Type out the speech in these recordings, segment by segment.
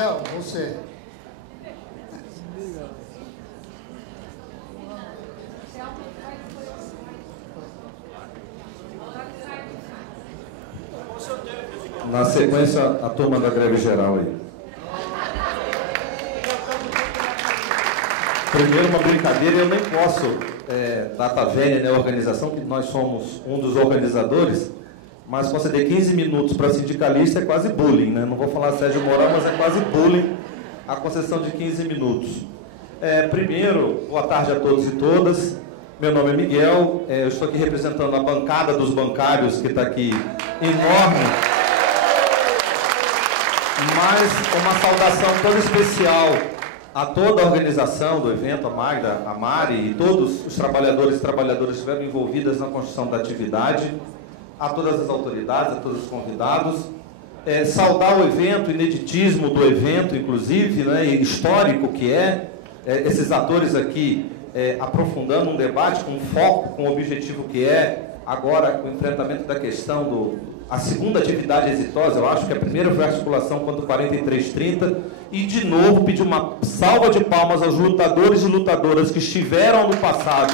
Miguel, você. Na sequência, a turma da greve geral aí. Primeiro, uma brincadeira, eu nem posso, data velha, né, organização, que nós somos um dos organizadores, mas conceder 15 minutos para sindicalista é quase bullying, né? Não vou falar assédio moral, mas é quase bullying a concessão de 15 minutos. Primeiro, boa tarde a todos e todas. Meu nome é Miguel, eu estou aqui representando a bancada dos bancários, que está aqui enorme, mas uma saudação toda especial a toda a organização do evento, a Magda, a Mari e todos os trabalhadores e trabalhadoras que estiveram envolvidas na construção da atividade, a todas as autoridades, a todos os convidados, saudar o evento, o ineditismo do evento, inclusive, né, e histórico que esses atores aqui aprofundando um debate com foco, com o objetivo que agora o enfrentamento da questão a segunda atividade exitosa. Eu acho que a primeira foi a articulação contra o 4330, e de novo pedir uma salva de palmas aos lutadores e lutadoras que estiveram no passado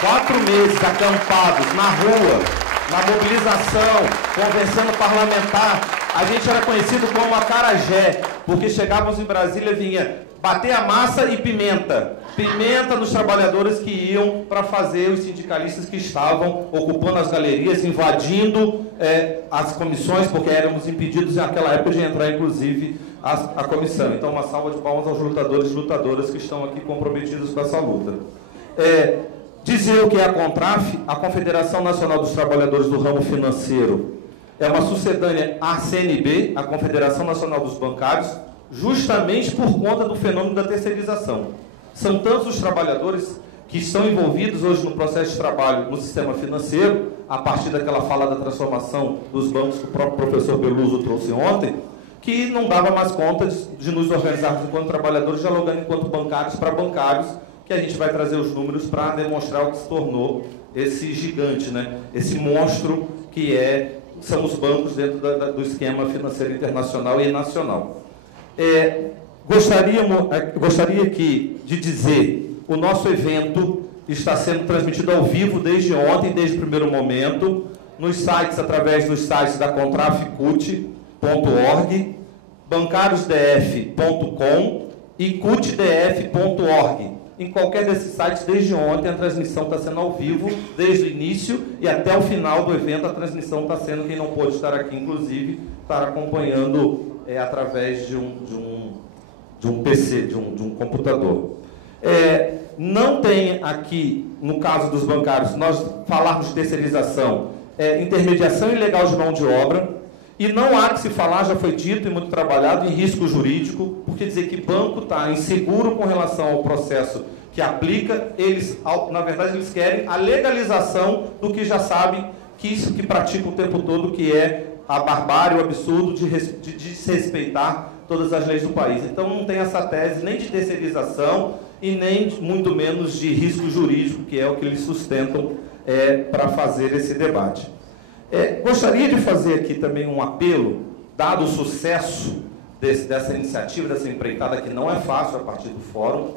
4 meses acampados na rua, na mobilização, conversando parlamentar. A gente era conhecido como acarajé, porque chegávamos em Brasília, vinha bater a massa e pimenta nos trabalhadores que iam para fazer os sindicalistas que estavam ocupando as galerias, invadindo as comissões, porque éramos impedidos naquela época de entrar, inclusive, a comissão. Então, uma salva de palmas aos lutadores e lutadoras que estão aqui comprometidos com essa luta. Dizer o que é a CONTRAF, a Confederação Nacional dos Trabalhadores do Ramo Financeiro, é uma sucedânea à CNB, a Confederação Nacional dos Bancários, justamente por conta do fenômeno da terceirização. São tantos os trabalhadores que estão envolvidos hoje no processo de trabalho no sistema financeiro, a partir daquela fala da transformação dos bancos que o próprio professor Beluso trouxe ontem, que não dava mais conta de nos organizarmos enquanto trabalhadores, dialogando enquanto bancários para bancários, que a gente vai trazer os números para demonstrar o que se tornou esse gigante, né? Esse monstro que são os bancos dentro do esquema financeiro internacional e nacional. Gostaria aqui de dizer, o nosso evento está sendo transmitido ao vivo desde ontem, desde o primeiro momento, nos sites, através dos sites da contrafcut.org, bancariosdf.com e cutdf.org. Em qualquer desses sites, desde ontem, a transmissão está sendo ao vivo, desde o início e até o final do evento, a transmissão está sendo, quem não pôde estar aqui, inclusive, estar acompanhando através de um PC, de um computador. Não tem aqui, no caso dos bancários, nós falarmos de terceirização, intermediação ilegal de mão de obra, e não há que se falar, já foi dito e muito trabalhado, em risco jurídico, porque dizer que banco está inseguro com relação ao processo que aplica, na verdade, eles querem a legalização do que já sabem que pratica o tempo todo, que é a barbárie, o absurdo de desrespeitar todas as leis do país. Então, não tem essa tese nem de terceirização e nem, muito menos, de risco jurídico, que é o que eles sustentam para fazer esse debate. Gostaria de fazer aqui também um apelo, dado o sucesso dessa iniciativa, dessa empreitada, que não é fácil a partir do fórum,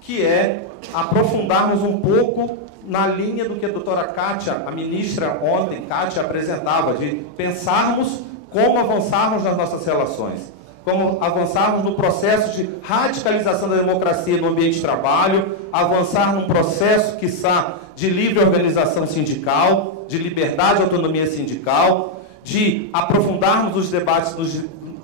que é aprofundarmos um pouco na linha do que a doutora Kátia, a ministra ontem, Kátia, apresentava, de pensarmos como avançarmos nas nossas relações, como avançarmos no processo de radicalização da democracia no ambiente de trabalho, avançar num processo, quiçá, de livre organização sindical, de liberdade e autonomia sindical, de aprofundarmos os debates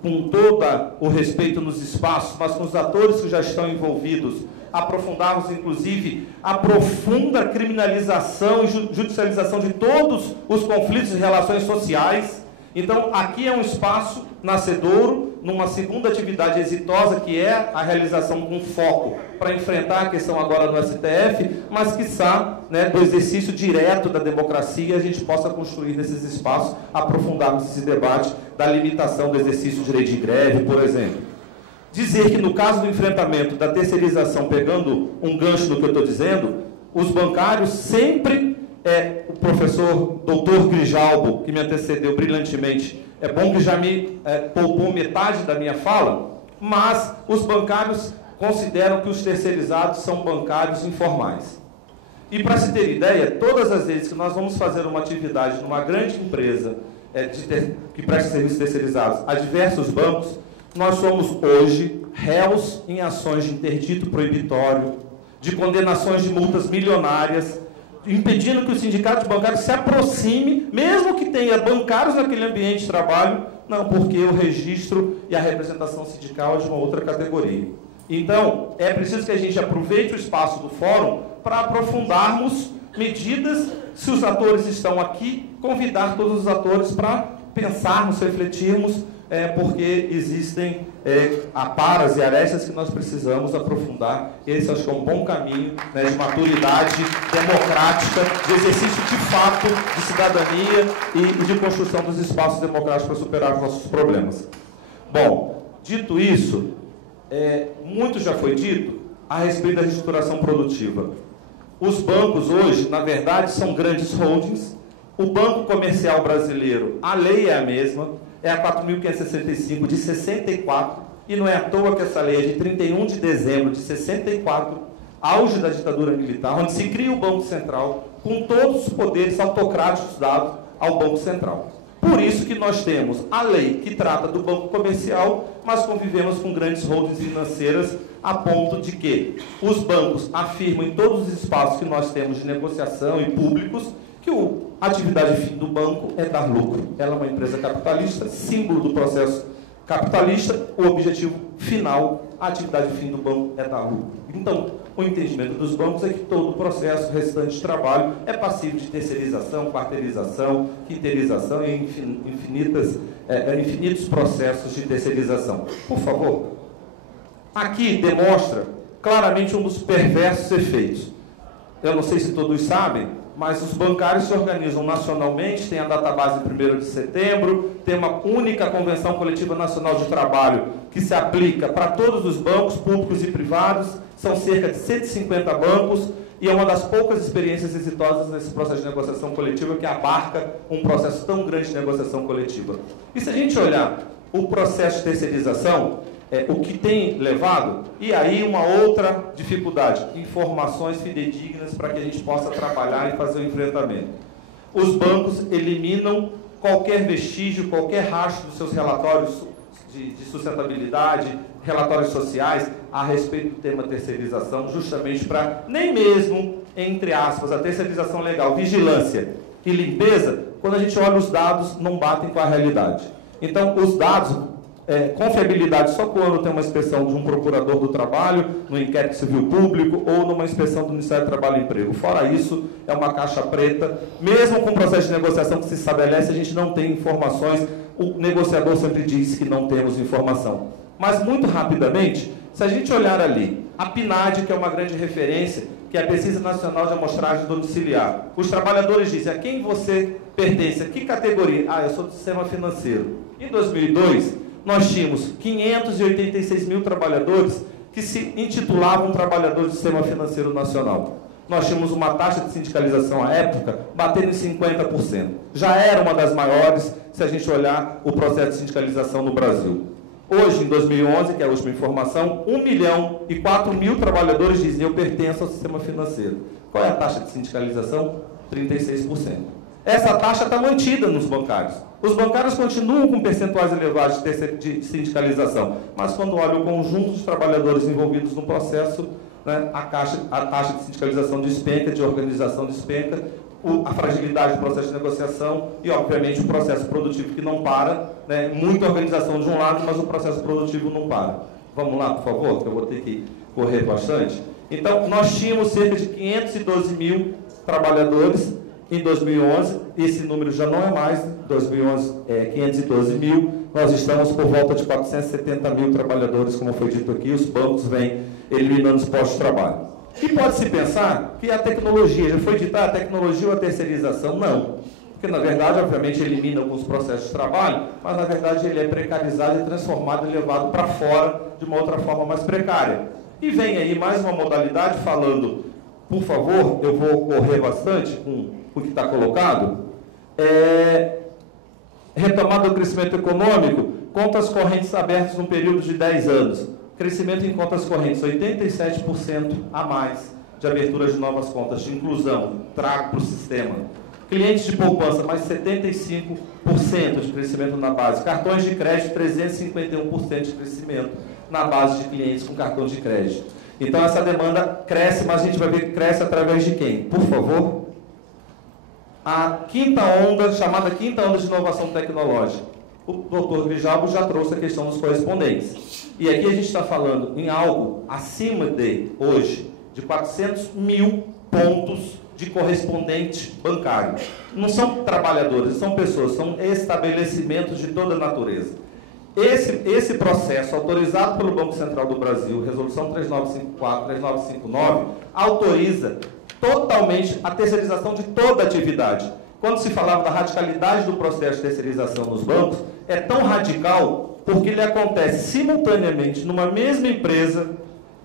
com todo o respeito nos espaços, mas com os atores que já estão envolvidos, aprofundarmos, inclusive, a profunda criminalização e judicialização de todos os conflitos e relações sociais. Então, aqui é um espaço nascedouro, numa segunda atividade exitosa, que é a realização com foco para enfrentar a questão agora do STF, mas, quiçá, né, do exercício direto da democracia, a gente possa construir nesses espaços, aprofundarmos esse debate da limitação do exercício do direito de greve, por exemplo. Dizer que, no caso do enfrentamento da terceirização, pegando um gancho no que eu estou dizendo, os bancários sempre, o professor doutor Grijalbo, que me antecedeu brilhantemente, é bom que já me poupou metade da minha fala, mas os bancários consideram que os terceirizados são bancários informais. E para se ter ideia, todas as vezes que nós vamos fazer uma atividade numa grande empresa que presta serviços terceirizados a diversos bancos, nós somos hoje réus em ações de interdito proibitório, de condenações de multas milionárias, impedindo que o sindicato bancário se aproxime, mesmo que tenha bancários naquele ambiente de trabalho, não, porque o registro e a representação sindical é de uma outra categoria. Então, é preciso que a gente aproveite o espaço do fórum para aprofundarmos medidas, se os atores estão aqui, convidar todos os atores para pensarmos, refletirmos, porque existem aparas e arestas que nós precisamos aprofundar. Esse acho que é um bom caminho, né, de maturidade democrática, de exercício de fato de cidadania e de construção dos espaços democráticos para superar os nossos problemas. Bom, dito isso, muito já foi dito a respeito da reestruturação produtiva. Os bancos hoje, na verdade, são grandes holdings. O Banco Comercial Brasileiro, a lei é a mesma, é a 4.565 de 64, e não é à toa que essa lei é de 31 de dezembro de 64, auge da ditadura militar, onde se cria o Banco Central com todos os poderes autocráticos dados ao Banco Central. Por isso que nós temos a lei que trata do banco comercial, mas convivemos com grandes holdings financeiras a ponto de que os bancos afirmam em todos os espaços que nós temos de negociação e públicos que a atividade fim do banco é dar lucro. Ela é uma empresa capitalista, símbolo do processo capitalista, o objetivo final, a atividade fim do banco é dar lucro. Então, o entendimento dos bancos é que todo o processo restante de trabalho é passível de terceirização, quarteirização, quinteirização e infinitos processos de terceirização. Por favor, aqui demonstra claramente um dos perversos efeitos. Eu não sei se todos sabem, mas os bancários se organizam nacionalmente, tem a database 1º de setembro, tem uma única convenção coletiva nacional de trabalho que se aplica para todos os bancos, públicos e privados, são cerca de 150 bancos, e é uma das poucas experiências exitosas nesse processo de negociação coletiva que abarca um processo tão grande de negociação coletiva. E se a gente olhar o processo de terceirização, o que tem levado, e aí uma outra dificuldade, informações fidedignas para que a gente possa trabalhar e fazer o enfrentamento. Os bancos eliminam qualquer vestígio, qualquer rastro dos seus relatórios de sustentabilidade, relatórios sociais a respeito do tema terceirização, justamente para, nem mesmo, entre aspas, a terceirização legal, vigilância e limpeza, quando a gente olha os dados, não batem com a realidade. Então, os dados... confiabilidade só quando tem uma inspeção de um procurador do trabalho, no inquérito civil público ou numa inspeção do Ministério do Trabalho e Emprego. Fora isso, é uma caixa preta. Mesmo com o processo de negociação que se estabelece, a gente não tem informações. O negociador sempre diz que não temos informação. Mas, muito rapidamente, se a gente olhar ali, a PNAD, que é uma grande referência, que é a Pesquisa Nacional de Amostragem Domiciliar, os trabalhadores dizem a quem você pertence, a que categoria? Ah, eu sou do sistema financeiro. Em 2002... nós tínhamos 586 mil trabalhadores que se intitulavam trabalhadores do sistema financeiro nacional. Nós tínhamos uma taxa de sindicalização à época batendo em 50%. Já era uma das maiores se a gente olhar o processo de sindicalização no Brasil. Hoje, em 2011, que é a última informação, 1.004.000 trabalhadores dizem eu pertenço ao sistema financeiro. Qual é a taxa de sindicalização? 36%. Essa taxa está mantida nos bancários. Os bancários continuam com percentuais elevados de sindicalização, mas quando olha o conjunto de trabalhadores envolvidos no processo, né, a taxa de sindicalização despenca, de organização despenca, a fragilidade do processo de negociação e, obviamente, o processo produtivo que não para, né, muita organização de um lado, mas o processo produtivo não para. Vamos lá, por favor, que eu vou ter que correr bastante. Então, nós tínhamos cerca de 512 mil trabalhadores em 2011, esse número já não é mais, 2011 é 512 mil, nós estamos por volta de 470 mil trabalhadores, como foi dito aqui, os bancos vêm eliminando os postos de trabalho. E pode-se pensar que a tecnologia, já foi dita, a tecnologia ou a terceirização? Não. Porque, na verdade, obviamente, elimina alguns processos de trabalho, mas, na verdade, ele é precarizado e transformado e levado para fora de uma outra forma mais precária. E vem aí mais uma modalidade falando, por favor, eu vou correr bastante com o que está colocado, retomada do crescimento econômico, contas correntes abertas no período de 10 anos. Crescimento em contas correntes, 87% a mais de abertura de novas contas, de inclusão, trago para o sistema. Clientes de poupança, mais 75% de crescimento na base. Cartões de crédito, 351% de crescimento na base de clientes com cartão de crédito. Então, essa demanda cresce, mas a gente vai ver que cresce através de quem? Por favor. A quinta onda, chamada quinta onda de inovação tecnológica. O doutor Grijalbo já trouxe a questão dos correspondentes. E aqui a gente está falando em algo acima de, hoje, de 400 mil pontos de correspondente bancário. Não são trabalhadores, são pessoas, são estabelecimentos de toda a natureza. Esse processo, autorizado pelo Banco Central do Brasil, Resolução 3954, 3959, autoriza totalmente a terceirização de toda a atividade. Quando se falava da radicalidade do processo de terceirização nos bancos, é tão radical porque ele acontece simultaneamente numa mesma empresa,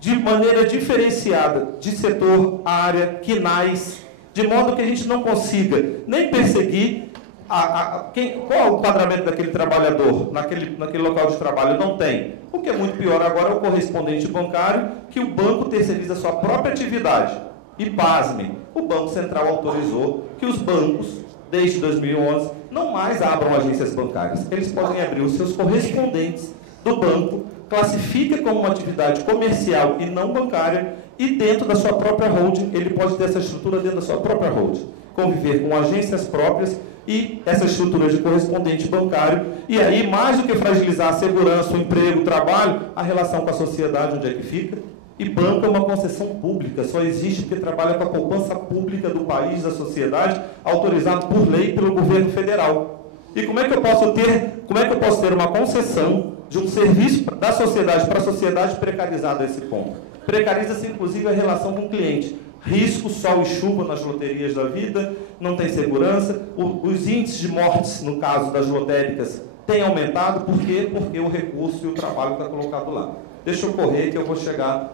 de maneira diferenciada, de setor, área, quinais, de modo que a gente não consiga nem perseguir qual é o enquadramento daquele trabalhador naquele local de trabalho. Não tem. O que é muito pior agora é o correspondente bancário, que o banco terceiriza a sua própria atividade. E, pasmem, o Banco Central autorizou que os bancos, desde 2011, não mais abram agências bancárias. Eles podem abrir os seus correspondentes do banco, classifica como uma atividade comercial e não bancária, e dentro da sua própria holding, ele pode ter essa estrutura dentro da sua própria holding, conviver com agências próprias e essa estrutura de correspondente bancário, e aí, mais do que fragilizar a segurança, o emprego, o trabalho, a relação com a sociedade, onde é que fica? E banco é uma concessão pública, só existe porque trabalha com a poupança pública do país, da sociedade, autorizado por lei pelo governo federal. E como é que eu posso ter uma concessão de um serviço da sociedade para a sociedade precarizado a esse ponto? Precariza-se, inclusive, a relação com o cliente. Risco, sol e chuva nas loterias da vida, não tem segurança. Os índices de mortes, no caso das lotéricas, têm aumentado. Por quê? Porque o recurso e o trabalho está colocado lá. Deixa eu correr que eu vou chegar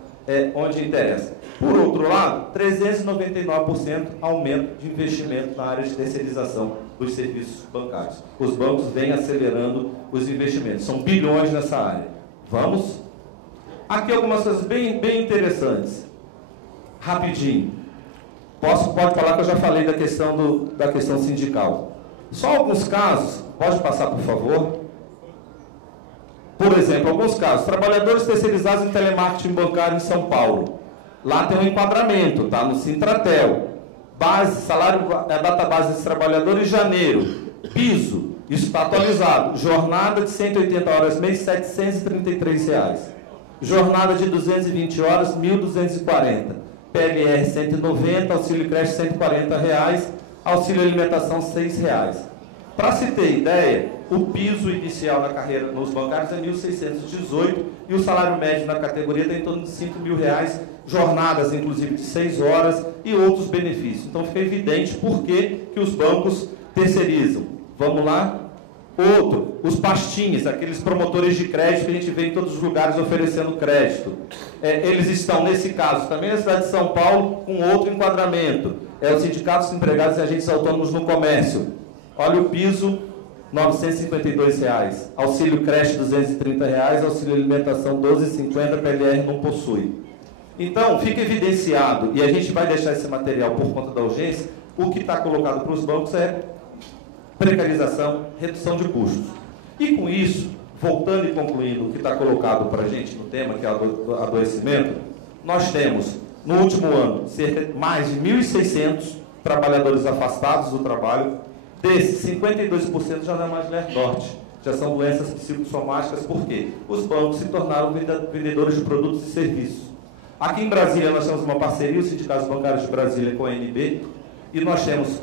onde interessa. Por outro lado, 399% aumento de investimento na área de terceirização dos serviços bancários. Os bancos vêm acelerando os investimentos. São bilhões nessa área. Vamos? Aqui algumas coisas bem interessantes. Rapidinho. Pode falar que eu já falei da questão sindical. Só alguns casos, pode passar, por favor? Por exemplo, alguns casos, trabalhadores terceirizados em telemarketing bancário em São Paulo. Lá tem um enquadramento, está no Sintratel. A data base desses trabalhadores, janeiro. Piso, isso está atualizado. Jornada de 180 horas mês, R$ 733. Jornada de 220 horas, R$ 1.240. PLR 190, auxílio creche R$ 140, auxílio alimentação R$ 6. Para se ter ideia, o piso inicial na carreira nos bancários é 1.618 e o salário médio na categoria está em torno de R$ 5.000, jornadas inclusive de 6 horas e outros benefícios. Então fica evidente por que os bancos terceirizam. Vamos lá? Outro, os pastinhos, aqueles promotores de crédito que a gente vê em todos os lugares oferecendo crédito. Eles estão, nesse caso, também na cidade de São Paulo, com outro enquadramento. Os sindicatos de empregados e agentes autônomos no comércio. Olha o piso, R$ 952. Auxílio creche, R$ 230. Auxílio alimentação, R$ 12,50. PLR não possui. Então, fica evidenciado, e a gente vai deixar esse material por conta da urgência, o que está colocado para os bancos é precarização, redução de custos. E com isso, voltando e concluindo o que está colocado para a gente no tema, que é o adoecimento, nós temos, no último ano, mais de 1.600 trabalhadores afastados do trabalho. Desses, 52% já não é mais LER-DORT, já são doenças psicossomáticas. Por quê? Os bancos se tornaram vendedores de produtos e serviços. Aqui em Brasília, nós temos uma parceria, os sindicatos bancários de Brasília com a ANB, e nós temos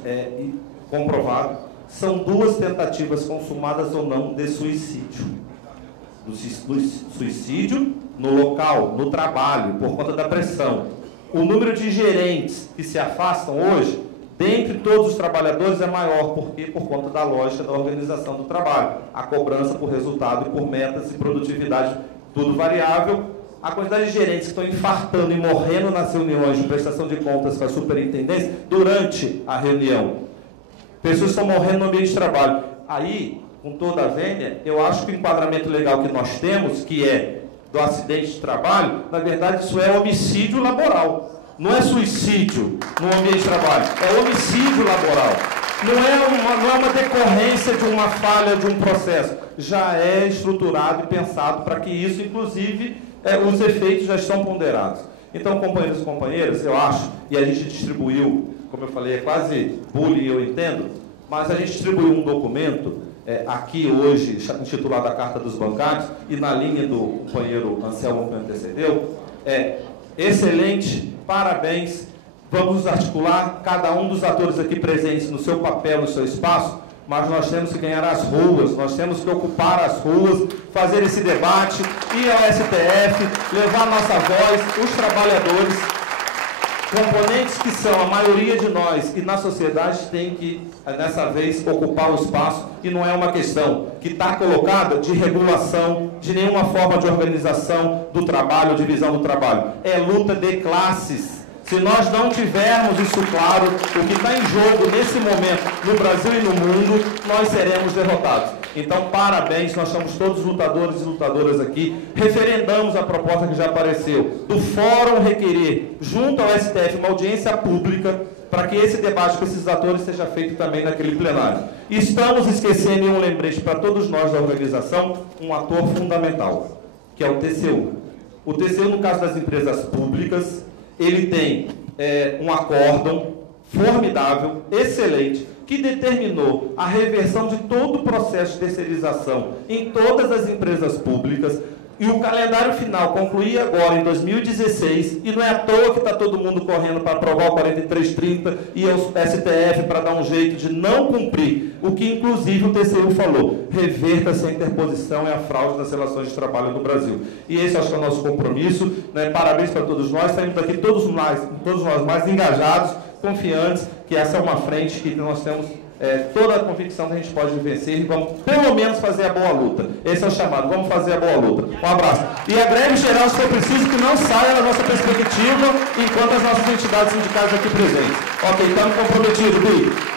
comprovado, são 2 tentativas consumadas ou não de suicídio. Suicídio no local, no trabalho, por conta da pressão. O número de gerentes que se afastam hoje, dentre todos os trabalhadores, é maior. Por quê? Por conta da lógica da organização do trabalho. A cobrança por resultado e por metas e produtividade, tudo variável. A quantidade de gerentes que estão infartando e morrendo nas reuniões de prestação de contas com a superintendência, durante a reunião. Pessoas estão morrendo no ambiente de trabalho. Aí, com toda a vênia, eu acho que o enquadramento legal que nós temos, que é do acidente de trabalho, na verdade isso é homicídio laboral. Não é suicídio no ambiente de trabalho, é homicídio laboral. Não é uma decorrência de uma falha de um processo. Já é estruturado e pensado para que isso, inclusive, os efeitos já estão ponderados. Então, companheiros e companheiras, eu acho, e a gente distribuiu, como eu falei, é quase bullying, eu entendo, mas a gente distribuiu um documento aqui hoje, intitulado A Carta dos Bancários, e na linha do companheiro Anselmo que me antecedeu, excelente, parabéns, vamos nos articular, cada um dos atores aqui presentes no seu papel, no seu espaço, mas nós temos que ganhar as ruas, nós temos que ocupar as ruas, fazer esse debate, ir ao STF, levar nossa voz, os trabalhadores, componentes que são a maioria de nós e na sociedade tem que, nessa vez, ocupar o espaço, e não é uma questão que está colocada de regulação, de nenhuma forma de organização do trabalho, divisão do trabalho. É luta de classes. Se nós não tivermos isso claro, o que está em jogo nesse momento no Brasil e no mundo, nós seremos derrotados. Então, parabéns, nós somos todos lutadores e lutadoras aqui, referendamos a proposta que já apareceu, do Fórum requerer, junto ao STF, uma audiência pública, para que esse debate com esses atores seja feito também naquele plenário. Estamos esquecendo, e um lembrete para todos nós da organização, um ator fundamental, que é o TCU. O TCU, no caso das empresas públicas, ele tem um acórdão formidável, excelente, que determinou a reversão de todo o processo de terceirização em todas as empresas públicas, e o calendário final concluía agora em 2016, e não é à toa que está todo mundo correndo para aprovar o 4330 e ao STF para dar um jeito de não cumprir, o que inclusive o TCU falou, reverta-se a interposição e a fraude nas relações de trabalho no Brasil. E esse acho que é o nosso compromisso, né? Parabéns para todos nós, saímos daqui todos nós mais engajados, confiantes, que essa é uma frente que nós temos toda a convicção que a gente pode vencer, e vamos pelo menos fazer a boa luta. Esse é o chamado, vamos fazer a boa luta. Um abraço. E a greve geral, se for preciso, que não saia da nossa perspectiva, enquanto as nossas entidades sindicais aqui presentes. Ok, estamos comprometidos, Bi.